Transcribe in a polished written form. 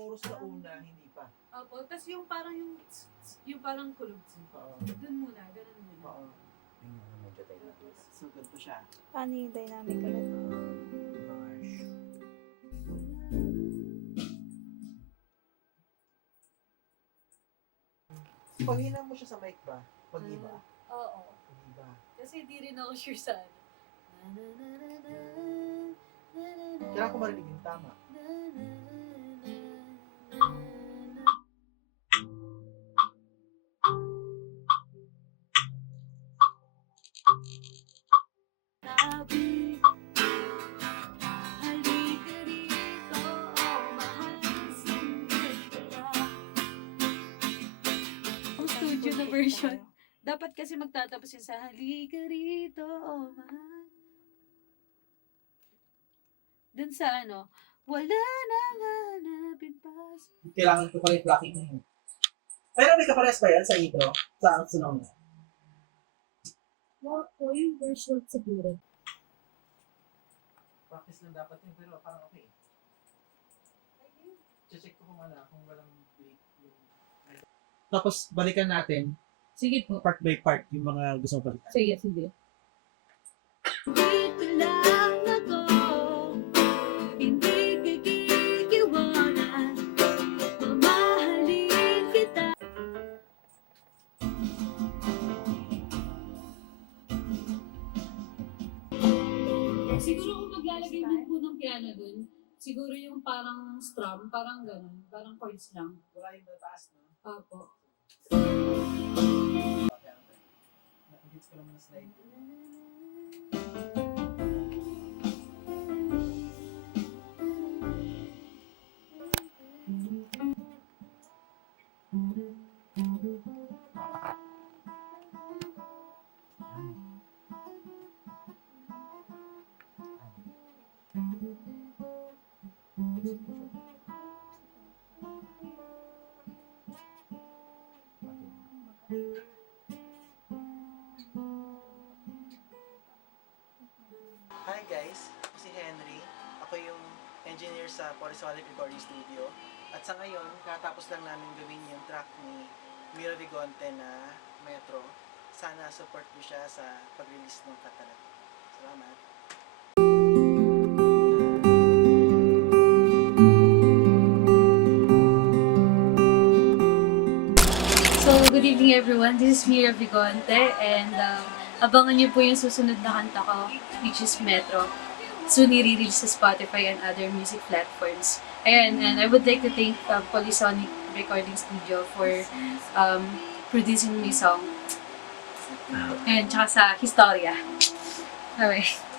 chorus na una, hindi pa. Opo, tapos yung parang kulog. Oo. Doon muna, ganun muna. Oo. Medyo tayo. So, ganito siya. Paano yung dynamic ulit? Paghina mo siya sa mic ba? Pag-iba. Oo. Pag-iba. Kasi di rin ako sure sa ano. Kailangan ko marinig yung tama. Studio na version. Dapat kasi magtatapos yun sa halika rito, oh mahal. Dun sa ano, wala nang hanapin pa. Kailangan ko pala yung plucking na yun. Pero may kapares ba yan sa intro? Sa sunong na? Well, po yung version siguro. Practice lang dapat yun, pero parang okay. Check ko kung walang break. Tapos balikan natin, Sige po. part by part, yung mga gusto mo balikan. Sige, sige. Dito lang ako, hindi kikikiwanan, mamahalin kita. Siguro kung maglalagay din po ng piano dun, siguro yung parang strum, parang ganun, parang chords lang. Wala yung taas, no? Opo. Nag-gets ko naman na slide. Hi guys, ako si Henry. Ako yung engineer sa Polisonic Recording Studio. At sa ngayon, katapos lang namin gawin yung track ni Mira Vigonte na Metro. Sana support ko siya sa pag-release ng kanta na to. Salamat. So, good evening everyone. This is Mira Vigonte and abangan niyo po yung susunod na kanta ko, which is Metro. Soon i-release sa Spotify and other music platforms. Ayan, and I would like to thank Polisonic Recording Studio for producing my song. And tsaka sa Historia. Okay.